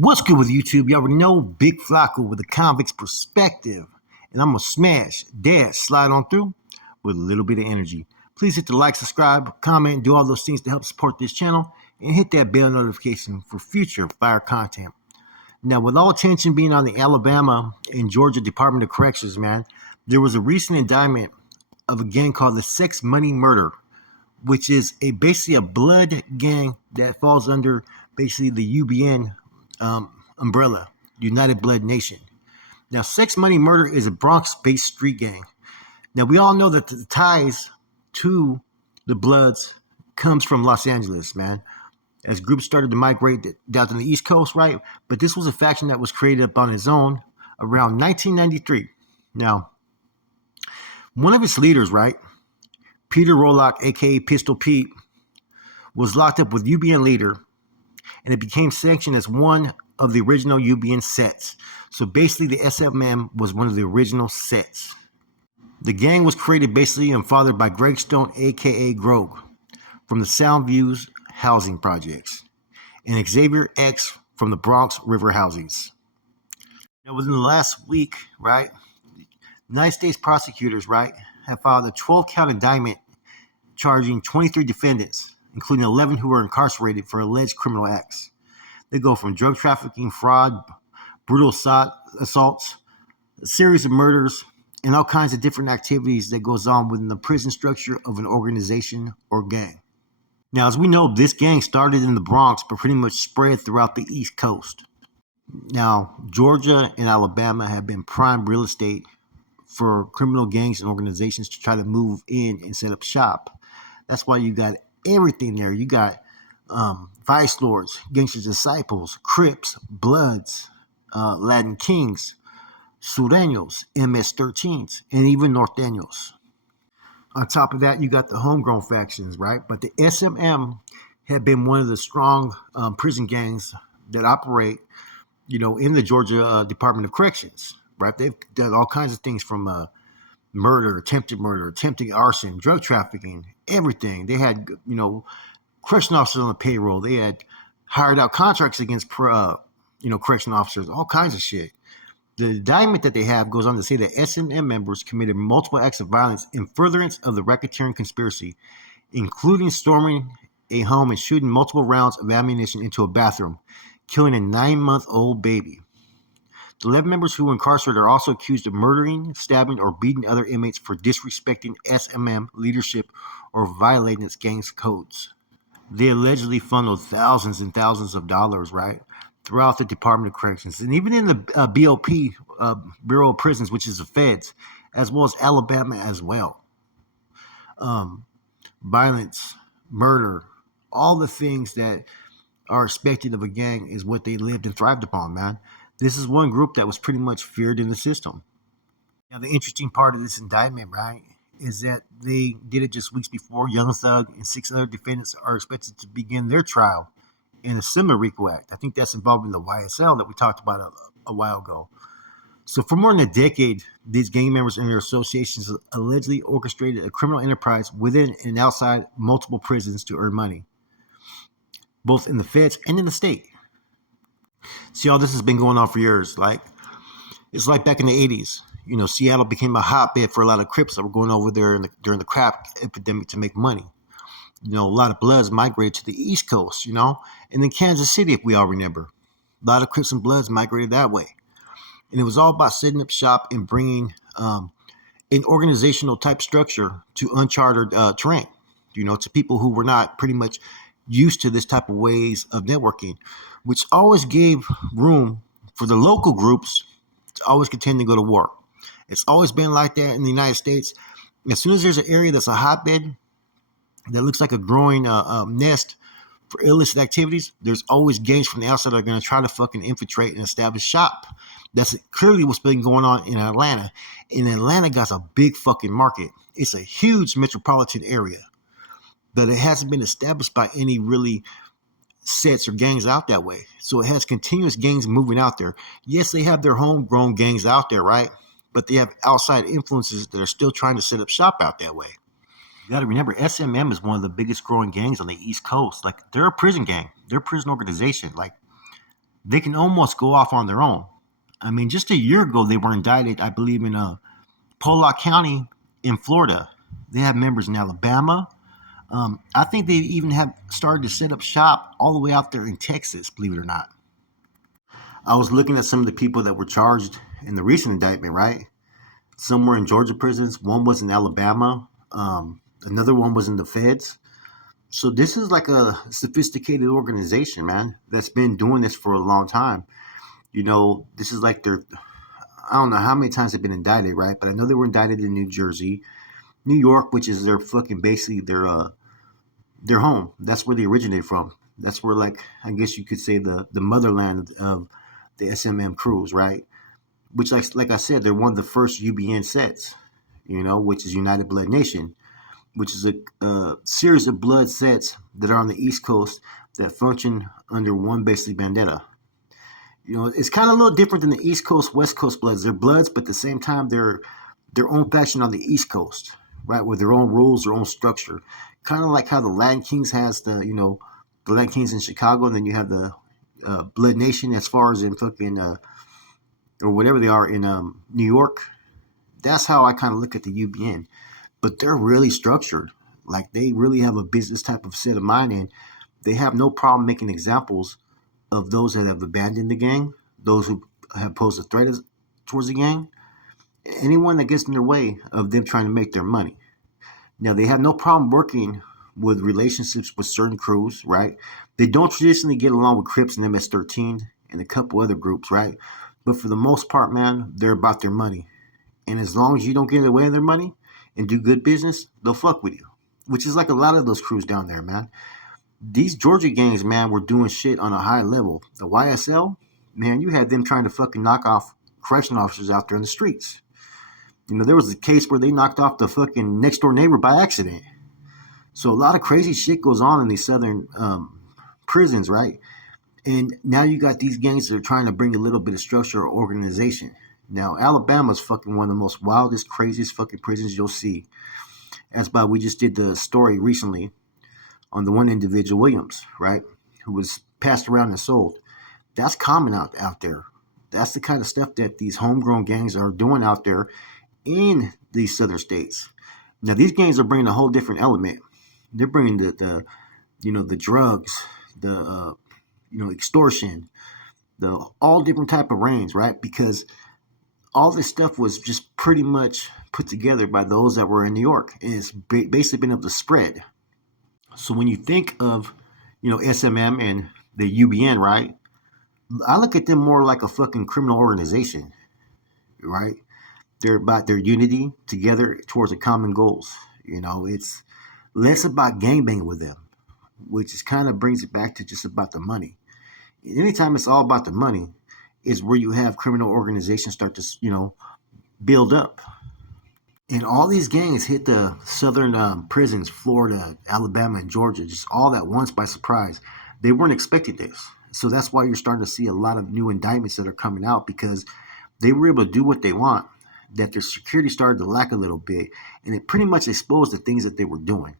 What's good with YouTube? You already know Big Flacco with a convict's perspective. And I'm going to smash, dash, slide on through with a little bit of energy. Please hit the like, subscribe, comment, and do all those things to help support this channel. And hit that bell notification for future fire content. Now, with all attention being on the Alabama and Georgia Department of Corrections, man, there was a recent indictment of a gang called the Sex Money Murder, which is basically a blood gang that falls under basically the UBN umbrella, United Blood Nation. Now, Sex Money Murder is a Bronx-based street gang. Now, we all know that the ties to the Bloods comes from Los Angeles, man, as groups started to migrate down to the East Coast, right? But this was a faction that was created up on its own around 1993. Now, one of its leaders, right, Peter Rolock, a.k.a. Pistol Pete, was locked up with UBN leader, and it became sanctioned as one of the original UBN sets. So basically, the SMM was one of the original sets. The gang was created basically and fathered by Greg Stone, a.k.a. Grog, from the Soundviews housing projects, and Xavier X from the Bronx River housings. Now, within the last week, right, United States prosecutors, right, have filed a 12-count indictment charging 23 defendants, including 11 who were incarcerated for alleged criminal acts. They go from drug trafficking, fraud, brutal assaults, a series of murders, and all kinds of different activities that goes on within the prison structure of an organization or gang. Now, as we know, this gang started in the Bronx, but pretty much spread throughout the East Coast. Now, Georgia and Alabama have been prime real estate for criminal gangs and organizations to try to move in and set up shop. That's why you got everything there. You got Vice Lords, Gangster Disciples, Crips, Bloods, Latin Kings, Sureños, MS-13s, and even Norteños. On top of that, you got the homegrown factions, right? But the SMM had been one of the strong prison gangs that operate, in the Georgia Department of Corrections, right? They've done all kinds of things from murder, attempted arson, drug trafficking, everything. They had, correction officers on the payroll. They had hired out contracts against, correction officers, all kinds of shit. The indictment that they have goes on to say that SMM members committed multiple acts of violence in furtherance of the racketeering conspiracy, including storming a home and shooting multiple rounds of ammunition into a bathroom, killing a 9-month-old baby. The 11 members who were incarcerated are also accused of murdering, stabbing, or beating other inmates for disrespecting SMM leadership or violating its gang's codes. They allegedly funneled thousands and thousands of dollars, right, throughout the Department of Corrections, and even in the BOP, Bureau of Prisons, which is the feds, as well as Alabama as well. Violence, murder, all the things that are expected of a gang is what they lived and thrived upon, man. This is one group that was pretty much feared in the system. Now, the interesting part of this indictment, right, is that they did it just weeks before Young Thug and 6 other defendants are expected to begin their trial in a similar RICO Act. I think that's involving the YSL that we talked about a while ago. So for more than a decade, these gang members and their associations allegedly orchestrated a criminal enterprise within and outside multiple prisons to earn money, both in the feds and in the state. See, all this has been going on for years. It's like back in the 80s. Seattle became a hotbed for a lot of Crips that were going over there during the crack epidemic to make money. A lot of Bloods migrated to the East Coast, and then Kansas City, if we all remember. A lot of Crips and Bloods migrated that way. And it was all about setting up shop and bringing an organizational type structure to uncharted terrain, to people who were not pretty much used to this type of ways of networking, which always gave room for the local groups to always continue to go to war. It's always been like that in the United States. As soon as there's an area that's a hotbed that looks like a growing nest for illicit activities, there's always gangs from the outside that are going to try to fucking infiltrate and establish shop. That's clearly what's been going on in Atlanta. And Atlanta got a big fucking market. It's a huge metropolitan area, but it hasn't been established by any really sets or gangs out that way. So it has continuous gangs moving out there. Yes, they have their homegrown gangs out there, right? But they have outside influences that are still trying to set up shop out that way. You got to remember, SMM is one of the biggest growing gangs on the East Coast. They're a prison gang. They're a prison organization. they can almost go off on their own. I mean, just a year ago, they were indicted, I believe, in Pollock County in Florida. They have members in Alabama. I think they even have started to set up shop all the way out there in Texas, believe it or not. I was looking at some of the people that were charged in the recent indictment, right? Some were in Georgia prisons, one was in Alabama, another one was in the feds. So this is like a sophisticated organization, man, that's been doing this for a long time. This is like their, I don't know how many times they've been indicted, right? But I know they were indicted in New Jersey, New York, which is their fucking basically their home. That's where they originated from. That's where, like, I guess you could say the motherland of the SMM crews, right? Which, like I said, they're one of the first UBN sets, which is United Blood Nation, which is a series of blood sets that are on the East Coast that function under one basically bandana. It's kind of a little different than the East Coast, West Coast Bloods. They're Bloods, but at the same time, they're their own faction on the East Coast, right, with their own rules, their own structure. Kind of like how the Latin Kings has the Latin Kings in Chicago, and then you have the Blood Nation as far as in fucking or whatever they are in New York. That's how I kind of look at the UBN. But they're really structured. Like, they really have a business type of set of mind, and they have no problem making examples of those that have abandoned the gang, those who have posed a threat towards the gang, anyone that gets in their way of them trying to make their money. Now, they have no problem working with relationships with certain crews, right? They don't traditionally get along with Crips and MS-13 and a couple other groups, right? But for the most part, man, they're about their money. And as long as you don't get in the way of their money and do good business, they'll fuck with you, which is like a lot of those crews down there, man. These Georgia gangs, man, were doing shit on a high level. The YSL, man, you had them trying to fucking knock off correctional officers out there in the streets. There was a case where they knocked off the fucking next door neighbor by accident. So a lot of crazy shit goes on in these southern prisons, right? And now you got these gangs that are trying to bring a little bit of structure or organization. Now, Alabama's fucking one of the most wildest, craziest fucking prisons you'll see. That's why we just did the story recently on the one individual, Williams, right, who was passed around and sold. That's common out there. That's the kind of stuff that these homegrown gangs are doing out there in these southern states. Now, these gangs are bringing a whole different element. They're bringing the drugs, the extortion, the all different type of reigns, right? Because all this stuff was just pretty much put together by those that were in New York, and it's basically been able to spread. So when you think of, SMM and the UBN, right? I look at them more like a fucking criminal organization, right? They're about their unity together towards a common goals. It's less about gangbanging with them, which is kind of brings it back to just about the money. Anytime it's all about the money is where you have criminal organizations start to, build up. And all these gangs hit the southern prisons, Florida, Alabama, and Georgia, just all at once by surprise. They weren't expecting this. So that's why you're starting to see a lot of new indictments that are coming out, because they were able to do what they want, that their security started to lack a little bit, and it pretty much exposed the things that they were doing.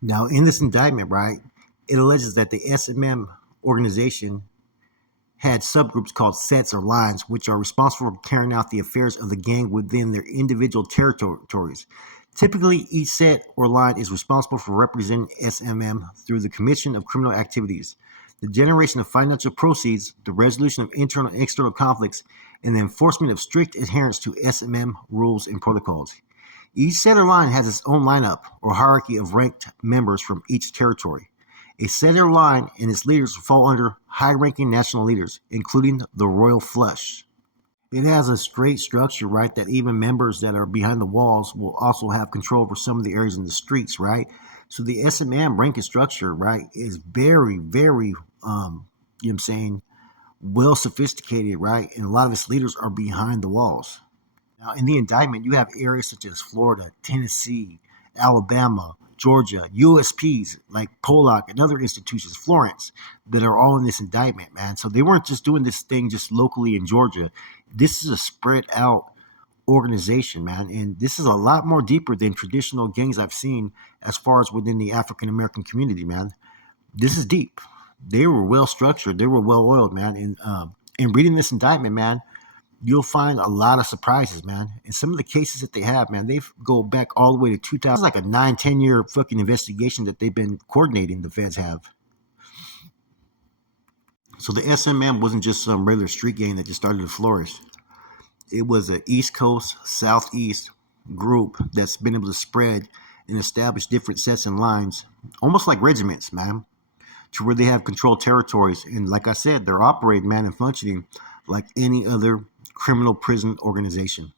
Now, in this indictment, right, it alleges that the SMM organization had subgroups called sets or lines, which are responsible for carrying out the affairs of the gang within their individual territories. Typically, each set or line is responsible for representing SMM through the commission of criminal activities, the generation of financial proceeds, the resolution of internal and external conflicts, and the enforcement of strict adherence to SMM rules and protocols. Each set or line has its own lineup or hierarchy of ranked members from each territory. A set or line and its leaders fall under high-ranking national leaders, including the Royal Flush. It has a straight structure, right, that even members that are behind the walls will also have control over some of the areas in the streets, right? So the SMM ranking structure, right, is very, very, well sophisticated, right? And a lot of its leaders are behind the walls. Now, in the indictment, you have areas such as Florida, Tennessee, Alabama, Georgia, USPs like Pollock and other institutions, Florence, that are all in this indictment, man. So they weren't just doing this thing just locally in Georgia. This is a spread out organization, man. And this is a lot more deeper than traditional gangs I've seen as far as within the African American community, man. This is deep. They were well structured. They were well oiled, man. And in reading this indictment, man, you'll find a lot of surprises, man. And some of the cases that they have, man, they go back all the way to 2000. It's like a 9, 10 year fucking investigation that they've been coordinating. The feds have. So the SMM wasn't just some regular street gang that just started to flourish. It was an East Coast, Southeast group that's been able to spread and establish different sets and lines, almost like regiments, man, to where they have controlled territories. And like I said, they're operating, man, and functioning like any other criminal prison organization.